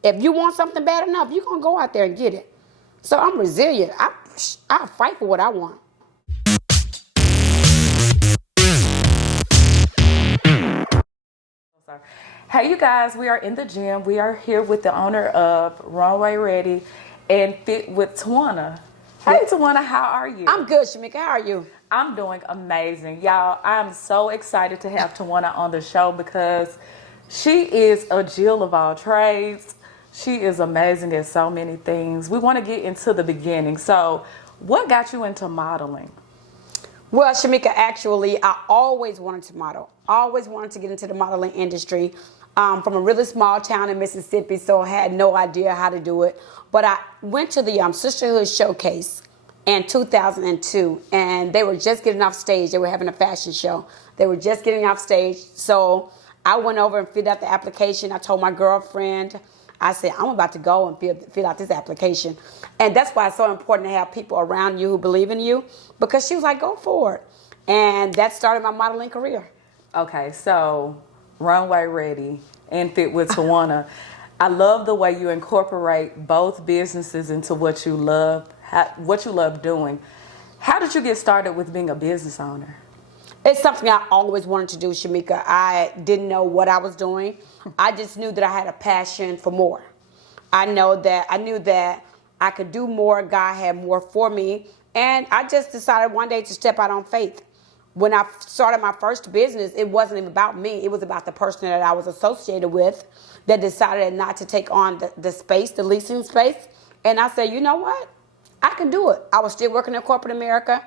If you want something bad enough, you're going to go out there and get it. So I'm resilient. I fight for what I want. Hey, you guys, we are in the gym. We are here with the owner of Runway, Redi, and Fit with Twana. Hey, Twana, how are you? I'm good, Shamika. How are you? I'm doing amazing. Y'all, I'm so excited to have Twana on the show because she is a Jill of all trades. She is amazing at so many things. We want to get into the beginning. So, what got you into modeling? Well, Shamika, actually, I always wanted to model. Always wanted to get into the modeling industry. From a really small town in Mississippi, so I had no idea how to do it. But I went to the Sisterhood Showcase in 2002, and they were just getting off stage. They were having a fashion show. They were just getting off stage. So I went over and filled out the application. I told my girlfriend, I said, I'm about to go and fill out this application. And that's why it's so important to have people around you who believe in you, because she was like, go for it. And that started my modeling career. Okay, so Runway, Redi, and Fit with Twana. I love the way you incorporate both businesses into what you love doing. How did you get started with being a business owner? It's something I always wanted to do, Shamika. I didn't know what I was doing. I just knew that I had a passion for more. I knew that I could do more. God had more for me. And I just decided one day to step out on faith. When I started my first business, it wasn't even about me. It was about the person that I was associated with that decided not to take on the leasing space. And I said, you know what? I can do it. I was still working in corporate America,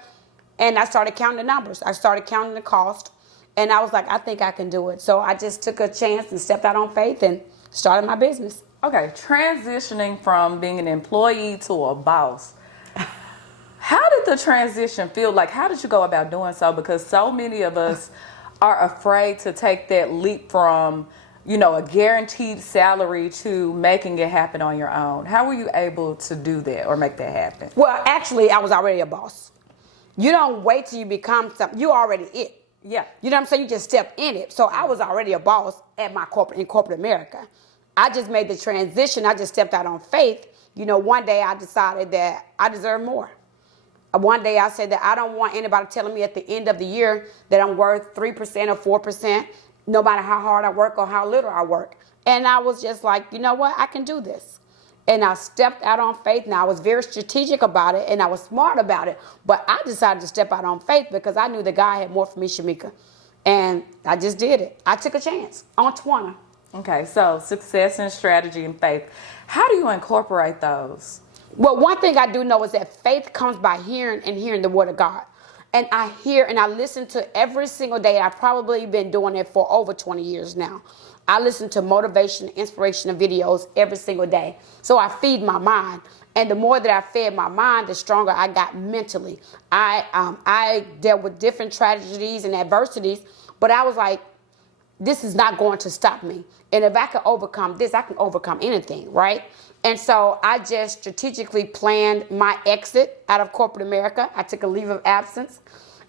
and I started counting the numbers. I started counting the cost, and I was like, I think I can do it. So I just took a chance and stepped out on faith and started my business. Okay, transitioning from being an employee to a boss. How did the transition feel like? How did you go about doing so? Because so many of us are afraid to take that leap from, a guaranteed salary to making it happen on your own. How were you able to do that or make that happen? Well, actually, I was already a boss. You don't wait till you become something. You already it. Yeah. You know what I'm saying? You just step in it. So I was already a boss in corporate America. I just made the transition. I just stepped out on faith. One day I decided that I deserve more. One day I said that I don't want anybody telling me at the end of the year that I'm worth 3% or 4%, no matter how hard I work or how little I work. And I was just like, you know what? I can do this. And I stepped out on faith. Now, I was very strategic about it, and I was smart about it. But I decided to step out on faith because I knew that God had more for me, Shamika. And I just did it. I took a chance on Twana. Okay, so success and strategy and faith. How do you incorporate those? Well, one thing I do know is that faith comes by hearing and hearing the word of God. And I hear and I listen to every single day. I've probably been doing it for over 20 years now. I listen to motivation, inspirational videos every single day. So I feed my mind. And the more that I fed my mind, the stronger I got mentally. I dealt with different tragedies and adversities, but I was like, this is not going to stop me. And if I can overcome this, I can overcome anything, right? And so I just strategically planned my exit out of corporate America. I took a leave of absence.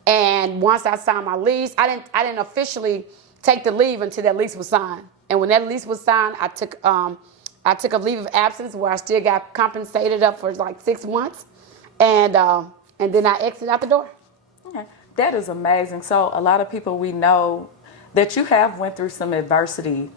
And once I signed my lease, I didn't officially take the leave until that lease was signed. And when that lease was signed, I took a leave of absence where I still got compensated up for like 6 months. And then I exited out the door. Okay. That is amazing. So a lot of people we know that you have went through some adversity.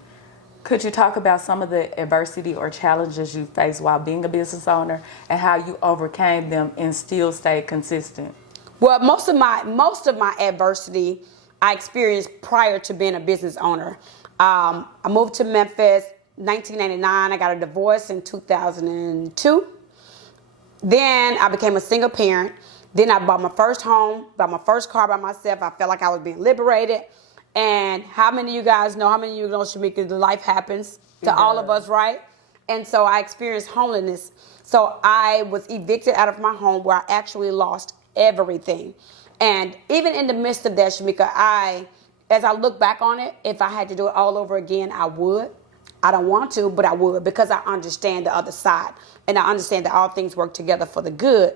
Could you talk about some of the adversity or challenges you faced while being a business owner and how you overcame them and still stayed consistent? Well, most of my adversity I experienced prior to being a business owner. I moved to Memphis 1999. I got a divorce in 2002. Then I became a single parent. Then I bought my first home, bought my first car by myself. I felt like I was being liberated. And how many of you guys know, Shamika, life happens to all of us, right? And so I experienced homelessness. So I was evicted out of my home where I actually lost everything. And even in the midst of that, Shamika, as I look back on it, if I had to do it all over again, I would. I don't want to, but I would, because I understand the other side. And I understand that all things work together for the good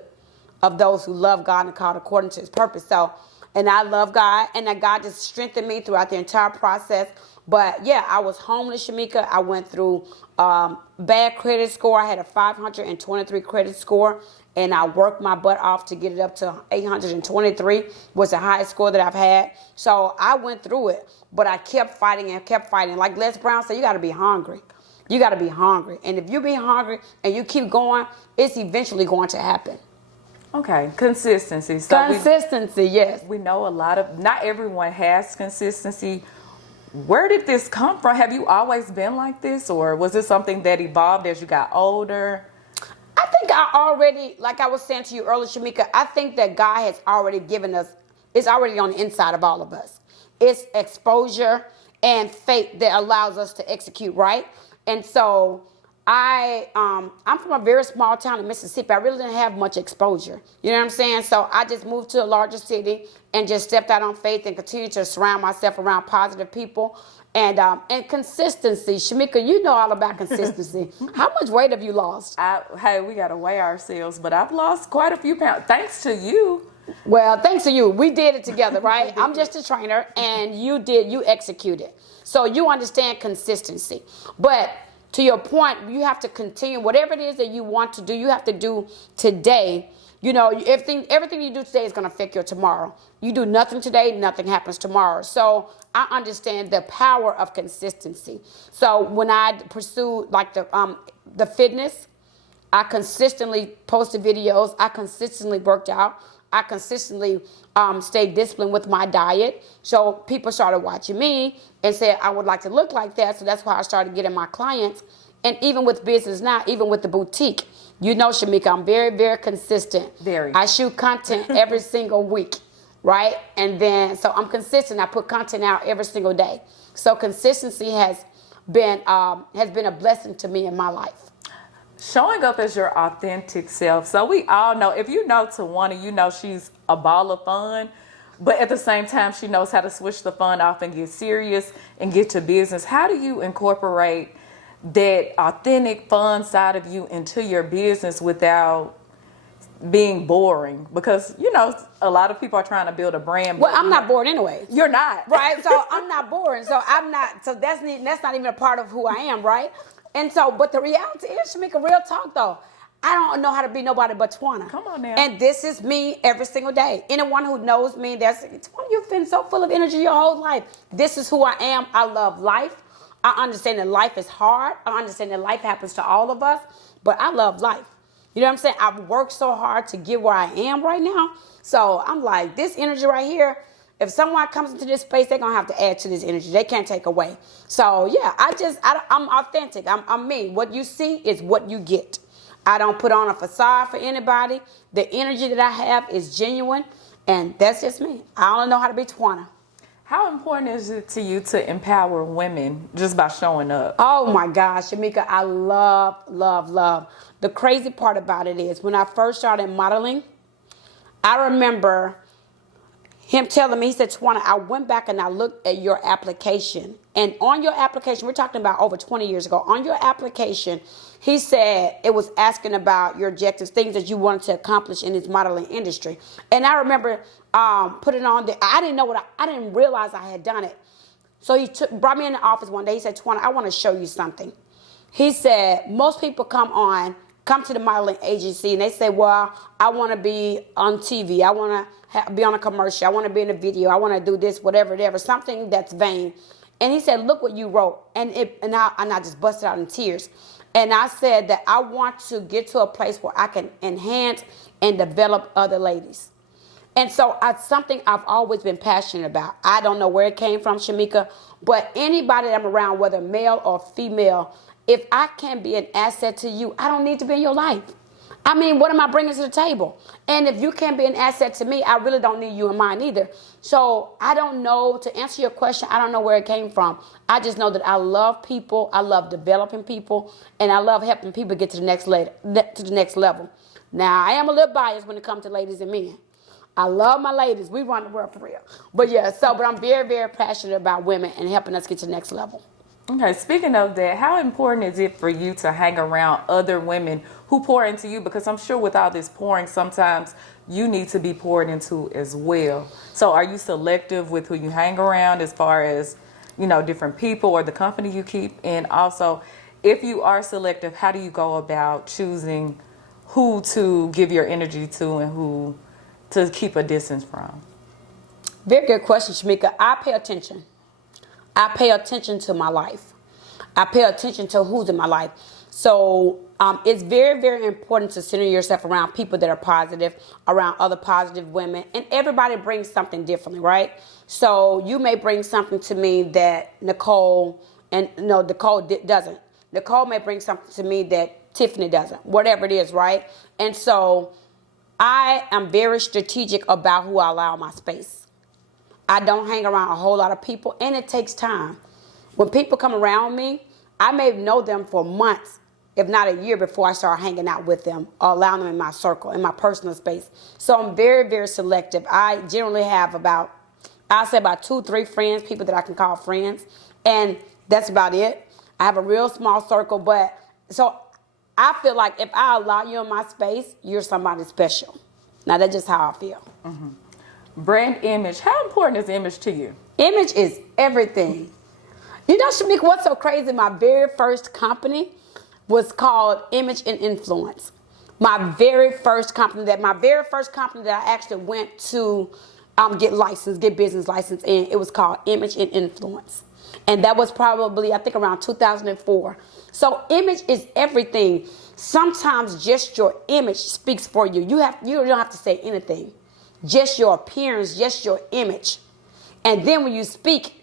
of those who love God and called according to his purpose. So, and I love God, and that God just strengthened me throughout the entire process. But yeah, I was homeless, Shamika. I went through bad credit score. I had a 523 credit score, and I worked my butt off to get it up to 823, was the highest score that I've had. So I went through it, but I kept fighting and kept fighting. Like Les Brown said, you got to be hungry. You got to be hungry. And if you be hungry and you keep going, it's eventually going to happen. Okay, consistency. So Consistency, yes. we know not everyone has consistency. Where did this come from? Have you always been like this, or was it something that evolved as you got older? I think I already, like I was saying to you earlier, Shamika, I think that God has already given us, it's already on the inside of all of us. It's exposure and faith that allows us to execute, right? And so I'm from a very small town in Mississippi. I really didn't have much exposure. You know what I'm saying? So I just moved to a larger city and just stepped out on faith and continued to surround myself around positive people. And consistency. Shamika, you know all about consistency. How much weight have you lost? Hey, we got to weigh ourselves, but I've lost quite a few pounds thanks to you. Well, thanks to you. We did it together, right? I'm just a trainer, and you executed. So you understand consistency. But to your point, you have to continue. Whatever it is that you want to do, you have to do today. You know, everything you do today is going to affect your tomorrow. You do nothing today, nothing happens tomorrow. So I understand the power of consistency. So when I pursued like the fitness, I consistently posted videos. I consistently worked out. I consistently stayed disciplined with my diet. So people started watching me and said, I would like to look like that. So that's why I started getting my clients. And even with business now, even with the boutique, you know, Shamika, I'm very, very consistent. Very. I shoot content every single week, right? And then, so I'm consistent. I put content out every single day. So consistency has been a blessing to me in my life. Showing up as your authentic self. So we all know, if you know Twana, you know she's a ball of fun, but at the same time, she knows how to switch the fun off and get serious and get to business. How do you incorporate that authentic, fun side of you into your business without being boring? Because, you know, a lot of people are trying to build a brand. Well, I'm not bored anyway. You're not. Right? So I'm not boring. So that's not even a part of who I am, right? And so, but the reality is, Shamika, real talk though, I don't know how to be nobody but Twana. Come on now. And this is me every single day. Anyone who knows me, Twana, you've been so full of energy your whole life. This is who I am. I love life. I understand that life is hard. I understand that life happens to all of us, but I love life. You know what I'm saying? I've worked so hard to get where I am right now. So I'm like, this energy right here, if someone comes into this space, they're going to have to add to this energy. They can't take away. So, yeah, I'm authentic. I'm me. What you see is what you get. I don't put on a facade for anybody. The energy that I have is genuine, and that's just me. I only know how to be Twana. How important is it to you to empower women just by showing up? Oh, my gosh, Shamika, I love, love, love. The crazy part about it is when I first started modeling, I remember him telling me, he said, Twana, I went back and I looked at your application. And on your application, we're talking about over 20 years ago, on your application, he said it was asking about your objectives, things that you wanted to accomplish in this modeling industry. And I remember putting on there. I didn't realize I had done it. So he brought me in the office one day. He said, Twana, I want to show you something. He said, most people come to the modeling agency and they say, well, I want to be on TV. I want to be on a commercial. I want to be in a video. I want to do this, whatever, something that's vain. And he said, look what you wrote. And I just busted out in tears. And I said that I want to get to a place where I can enhance and develop other ladies. And so it's something I've always been passionate about. I don't know where it came from, Shamika, but anybody that I'm around, whether male or female, if I can be an asset to you, I don't need to be in your life. I mean, what am I bringing to the table? And if you can't be an asset to me, I really don't need you in mine either. So I don't know, to answer your question, I don't know where it came from. I just know that I love people, I love developing people, and I love helping people get to the next level. Now, I am a little biased when it comes to ladies and men. I love my ladies. We run the world for real. But yeah, but I'm very, very passionate about women and helping us get to the next level. Okay, speaking of that, how important is it for you to hang around other women who pour into you? Because I'm sure with all this pouring, sometimes you need to be poured into as well. So are you selective with who you hang around as far as, different people or the company you keep? And also, if you are selective, how do you go about choosing who to give your energy to and who to keep a distance from? Very good question, Shamika. I pay attention. I pay attention to my life. I pay attention to who's in my life. So it's very, very important to center yourself around people that are positive, around other positive women. And everybody brings something differently, right? So you may bring something to me that Nicole doesn't. Nicole may bring something to me that Tiffany doesn't. Whatever it is, right? And so I am very strategic about who I allow in my space. I don't hang around a whole lot of people, and it takes time. When people come around me, I may know them for months, if not a year, before I start hanging out with them or allowing them in my circle, in my personal space. So I'm very, very selective. I generally have about 2, 3 friends, people that I can call friends, and that's about it. I have a real small circle, but so I feel like if I allow you in my space, you're somebody special. Now, that's just how I feel. Mm-hmm. Brand image. How important is image to you? Image is everything. You know, Shamika, what's so crazy? My very first company was called Image and Influence. My very first company that I actually went to get business license in, it was called Image and Influence. And that was probably, I think, around 2004. So image is everything. Sometimes just your image speaks for you. You don't have to say anything. Just your appearance, just your image. And then when you speak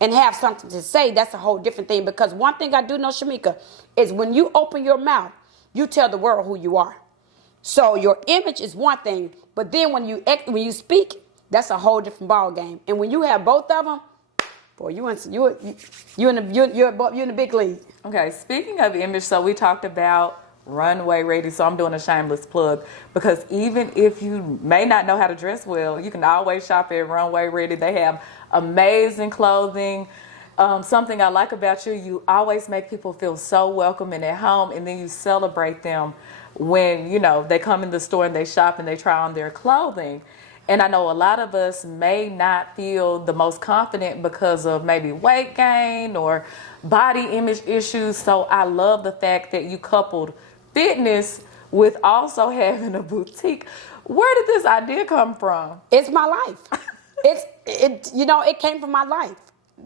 and have something to say, that's a whole different thing. Because one thing I do know, Shamika, is when you open your mouth, you tell the world who you are. So your image is one thing, but then when you speak, that's a whole different ball game. And when you have both of them, boy, you're in the big league. Okay, speaking of image, so we talked about Runway, Redi, so I'm doing a shameless plug because even if you may not know how to dress well, you can always shop at Runway, Redi. They have amazing clothing. Something I like about you, you always make people feel so welcome and at home, and then you celebrate them when, they come in the store and they shop and they try on their clothing. And I know a lot of us may not feel the most confident because of maybe weight gain or body image issues. So I love the fact that you coupled fitness with also having a boutique. Where did this idea come from? It's my life. It came from my life.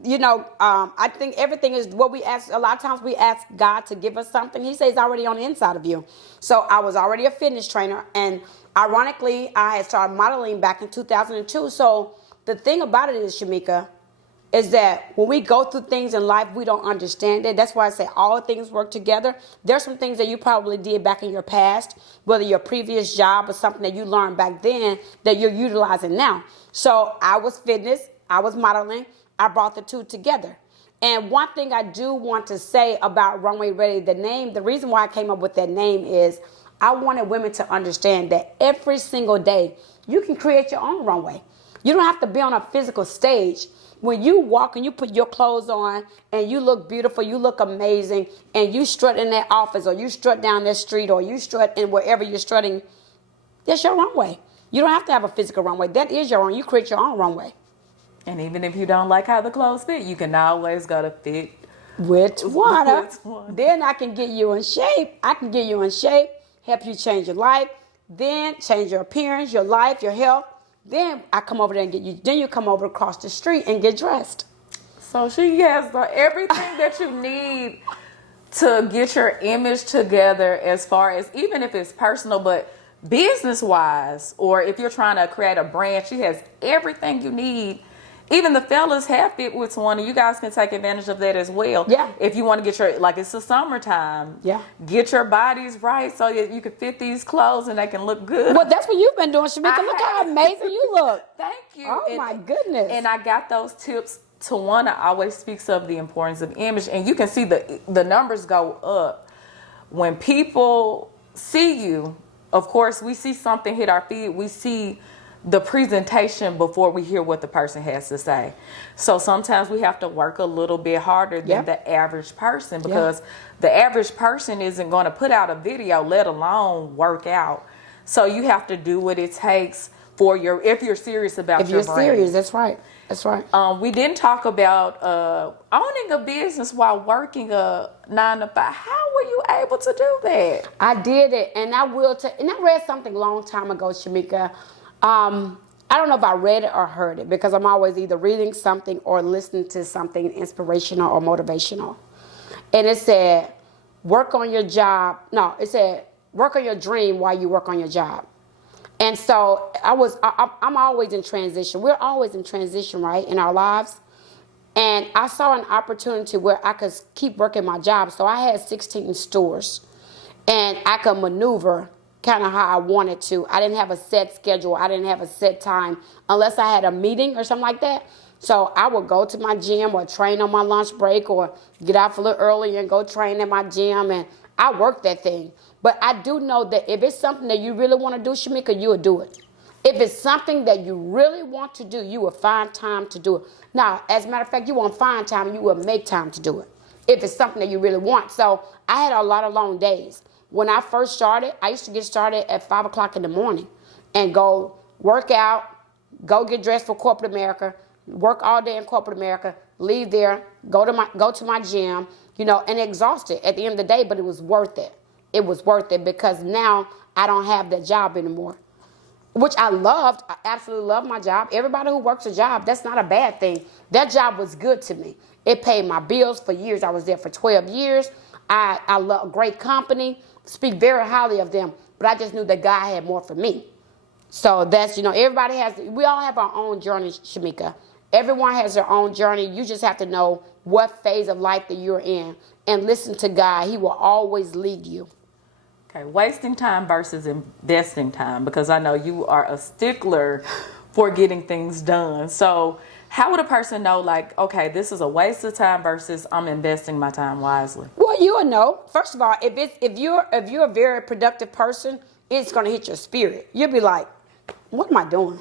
I think everything is what we ask. A lot of times we ask God to give us something. He says it's already on the inside of you. So I was already a fitness trainer, and ironically, I had started modeling back in 2002. So the thing about it is, Shamika, is that when we go through things in life, we don't understand it. That's why I say all things work together. There's some things that you probably did back in your past, whether your previous job or something that you learned back then that you're utilizing now. So I was fitness, I was modeling, I brought the two together. And one thing I do want to say about Runway Redi, the reason why I came up with that name is I wanted women to understand that every single day you can create your own runway. You don't have to be on a physical stage. When you walk and you put your clothes on and you look beautiful, you look amazing, and you strut in that office or you strut down that street or you strut in wherever you're strutting, that's your runway. You don't have to have a physical runway. That is your own. You create your own runway. And even if you don't like how the clothes fit, you can always go to Fit with Twana. Then I can get you in shape. Help you change your life, then change your appearance, your life, your health. Then I come over there and get you. Then you come over across the street and get dressed. So she has everything that you need to get your image together as far as, even if it's personal, but business-wise, or if you're trying to create a brand, she has everything you need. Even the fellas have Fit with Twana. You guys can take advantage of that as well. Yeah. If you want to get it's the summertime. Yeah. Get your bodies right so that you can fit these clothes and they can look good. Well, that's what you've been doing, Shamika. Look how amazing you look. Thank you. Oh, my goodness. And I got those tips. Twana always speaks of the importance of image. And you can see the numbers go up. When people see you, of course, we see something hit our feed. We see the presentation before we hear what the person has to say. So sometimes we have to work a little bit harder than the average person, because the average person isn't going to put out a video, let alone work out. So you have to do what it takes if you're serious about If your you're brand. serious, that's right. That's right. We didn't talk about owning a business while working a 9 to 5. How were you able to do that? I did it, and I will. And I read something a long time ago, Shamika. I don't know if I read it or heard it because I'm always either reading something or listening to something inspirational or motivational. And it said, work on your job. No, it said, work on your dream while you work on your job. And so I'm always in transition. We're always in transition, right, in our lives. And I saw an opportunity where I could keep working my job. So I had 16 stores, and I could maneuver kind of how I wanted to. I didn't have a set schedule. I didn't have a set time unless I had a meeting or something like that. So I would go to my gym or train on my lunch break or get off a little early and go train at my gym, and I worked that thing. But I do know that if it's something that you really want to do, Shamika, you will do it. If it's something that you really want to do, you will find time to do it. Now, as a matter of fact, you won't find time, you will make time to do it. If it's something that you really want. So I had a lot of long days. When I first started, I used to get started at 5 o'clock in the morning and go work out, go get dressed for corporate America, work all day in corporate America, leave there, go to my gym, and exhausted at the end of the day, but it was worth it. It was worth it because now I don't have that job anymore, which I loved. I absolutely love my job. Everybody who works a job, that's not a bad thing. That job was good to me. It paid my bills for years. I was there for 12 years. I love a great company, speak very highly of them, but I just knew that God had more for me. So that's, we all have our own journey, Shamika. Everyone has their own journey. You just have to know what phase of life that you're in and listen to God. He will always lead you. Okay, wasting time versus investing time, because I know you are a stickler for getting things done. So how would a person know, like, okay, this is a waste of time versus I'm investing my time wisely? Well, you will know. First of all, if you're a very productive person, it's going to hit your spirit. You'll be like, what am I doing?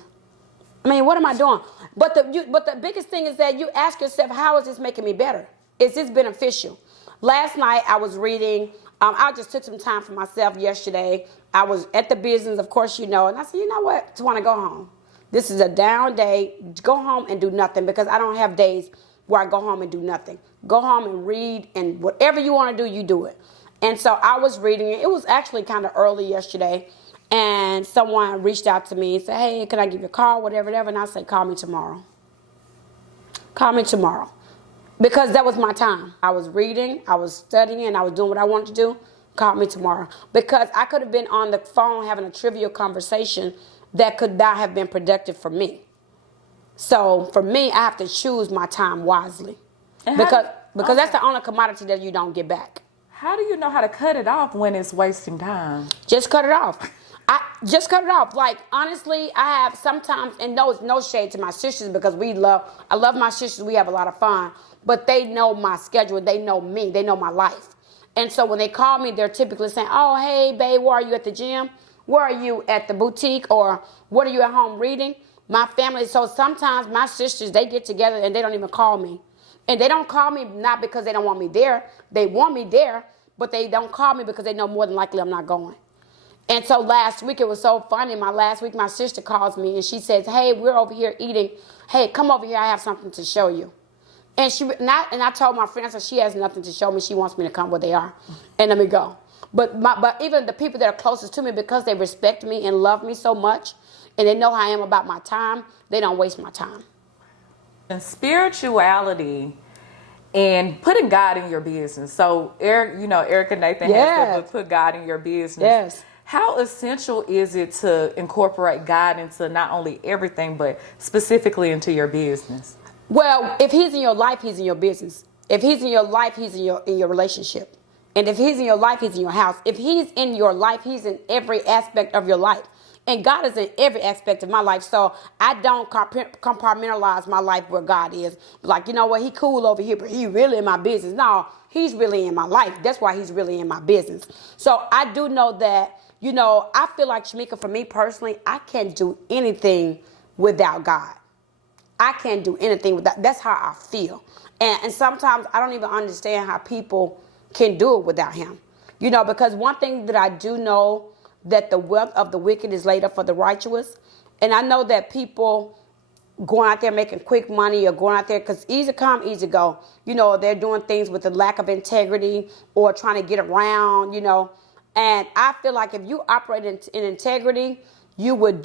What am I doing? But the biggest thing is that you ask yourself, how is this making me better? Is this beneficial? Last night I was reading. I just took some time for myself yesterday. I was at the business, of course, and I said, you know what? Twana, go home. This is a down day. Go home and do nothing because I don't have days where I go home and do nothing. Go home and read, and whatever you want to do, you do it. And so I was reading it. It was actually kind of early yesterday, and someone reached out to me and said, hey, can I give you a call, whatever. And I said, call me tomorrow. Call me tomorrow. Because that was my time. I was reading, I was studying, I was doing what I wanted to do. Call me tomorrow. Because I could have been on the phone having a trivial conversation that could not have been productive for me. So for me, I have to choose my time wisely. Because that's the only commodity that you don't get back. How do you know how to cut it off when it's wasting time? Just cut it off. Just cut it off. Like, honestly, I have sometimes, and no shade to my sisters because I love my sisters. We have a lot of fun. But they know my schedule. They know me. They know my life. And so when they call me, they're typically saying, oh, hey, babe, where are you at the gym? Where are you at the boutique? Or what are you at home reading? My family. So sometimes my sisters, they get together and they don't even call me. And they don't call me not because they don't want me there. They want me there, but they don't call me because they know more than likely I'm not going. And so last week, it was so funny. Last week, my sister calls me and she says, hey, we're over here eating. Hey, come over here. I have something to show you. And I told my friend, so she has nothing to show me. She wants me to come where they are and let me go. But even the people that are closest to me, because they respect me and love me so much, and they know how I am about my time, they don't waste my time. And spirituality and putting God in your business. So Eric and Nathan has to put God in your business. Yes. How essential is it to incorporate God into not only everything, but specifically into your business? Well, if he's in your life, he's in your business. If he's in your life, he's in your relationship. And if he's in your life, he's in your house. If he's in your life, he's in every aspect of your life. And God is in every aspect of my life. So I don't compartmentalize my life where God is. Like, you know what, he cool over here, but he really in my business. No, he's really in my life. That's why he's really in my business. So I do know that, I feel like, Shamika, for me personally, I can't do anything without God. I can't do anything without. That's how I feel. And sometimes I don't even understand how people can do it without him. Because one thing that I do know, that the wealth of the wicked is laid up for the righteous. And I know that people going out there making quick money or going out there because easy come, easy go. They're doing things with a lack of integrity or trying to get around, And I feel like if you operate in integrity, you would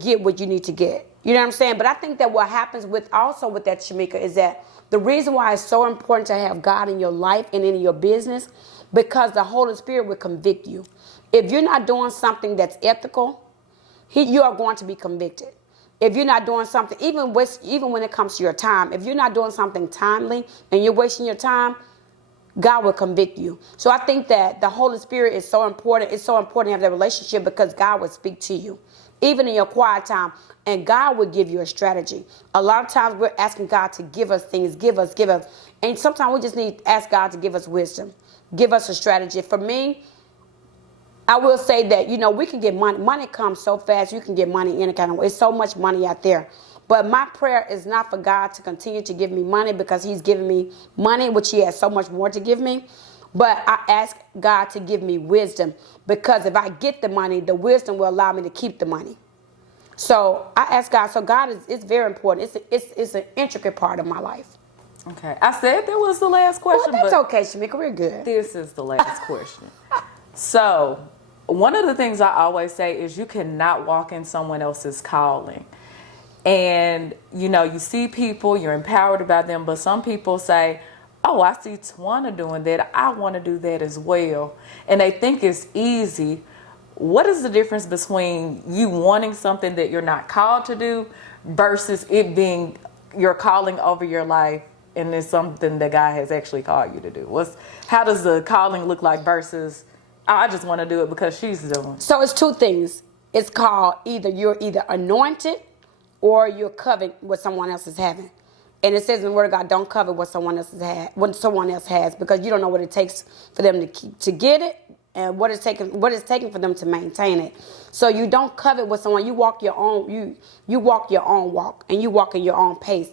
get what you need to get. You know what I'm saying? But I think that what happens with that, Shamika, is that the reason why it's so important to have God in your life and in your business, because the Holy Spirit will convict you. If you're not doing something that's ethical, you are going to be convicted. If you're not doing something, even when it comes to your time, if you're not doing something timely and you're wasting your time, God will convict you. So I think that the Holy Spirit is so important. It's so important to have that relationship because God will speak to you, even in your quiet time, and God will give you a strategy. A lot of times we're asking God to give us things, give us. And sometimes we just need to ask God to give us wisdom, give us a strategy. For me, I will say that, we can get money. Money comes so fast. You can get money any kind of way. It's so much money out there. But my prayer is not for God to continue to give me money because he's giving me money, which he has so much more to give me. But I ask God to give me wisdom because if I get the money, the wisdom will allow me to keep the money. So I ask God. So God it's very important. It's an intricate part of my life. Okay. I said that was the last question. Well, that's okay, Shamika. We're good. This is the last question. So one of the things I always say is you cannot walk in someone else's calling. And, you see people, you're empowered about them, but some people say, oh, I see Twana doing that. I want to do that as well. And they think it's easy. What is the difference between you wanting something that you're not called to do versus it being your calling over your life and it's something that God has actually called you to do? How does the calling look like versus I just want to do it because she's doing? So it's two things. It's called you're either anointed or you're covered what someone else is having. And it says in the Word of God, don't covet what someone else has, because you don't know what it takes for them to get it and what it's taking for them to maintain it. So you don't covet what someone, you walk your own walk and you walk in your own pace.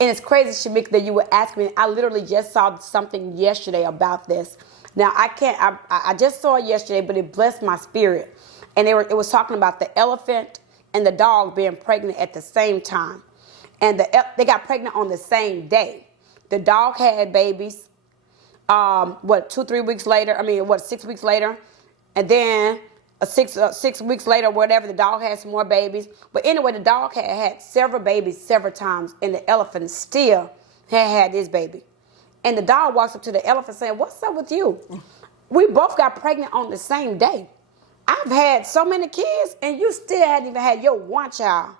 And it's crazy, Shamik, that you would ask me. I literally just saw something yesterday about this. Now I just saw it yesterday, but it blessed my spirit. And it was talking about the elephant and the dog being pregnant at the same time. And they got pregnant on the same day. The dog had babies, 6 weeks later? And then 6 weeks later, whatever, the dog had some more babies. But anyway, the dog had several babies several times, and the elephant still had this baby. And the dog walks up to the elephant saying, what's up with you? We both got pregnant on the same day. I've had so many kids, and you still hadn't even had your one child.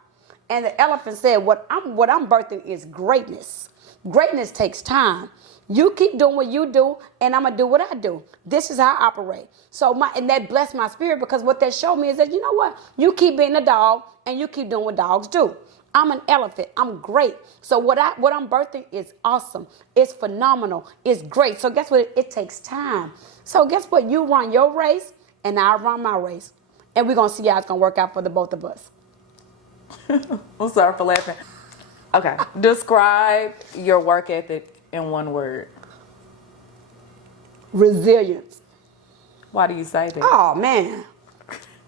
And the elephant said, what I'm birthing is greatness. Greatness takes time. You keep doing what you do, and I'm going to do what I do. This is how I operate. And that blessed my spirit, because what that showed me is that, you know what? You keep being a dog, and you keep doing what dogs do. I'm an elephant. I'm great. So what I'm birthing is awesome. It's phenomenal. It's great. So guess what? It takes time. So guess what? You run your race, and I run my race. And we're going to see how it's going to work out for the both of us. I'm sorry for laughing. Okay. Describe your work ethic in one word. Resilience. Why do you say that? Oh, man.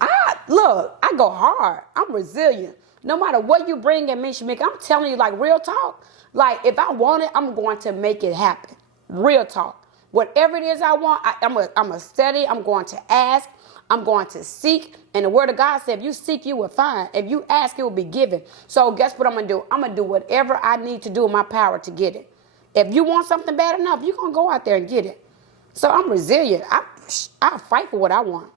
I go hard. I'm resilient. No matter what you bring at me, Shamika, I'm telling you, like, real talk. Like, if I want it, I'm going to make it happen. Real talk. Whatever it is I want, I'm a study. I'm going to ask. I'm going to seek. And the Word of God said, if you seek, you will find. If you ask, it will be given. So guess what I'm going to do? I'm going to do whatever I need to do in my power to get it. If you want something bad enough, you're going to go out there and get it. So I'm resilient. I fight for what I want.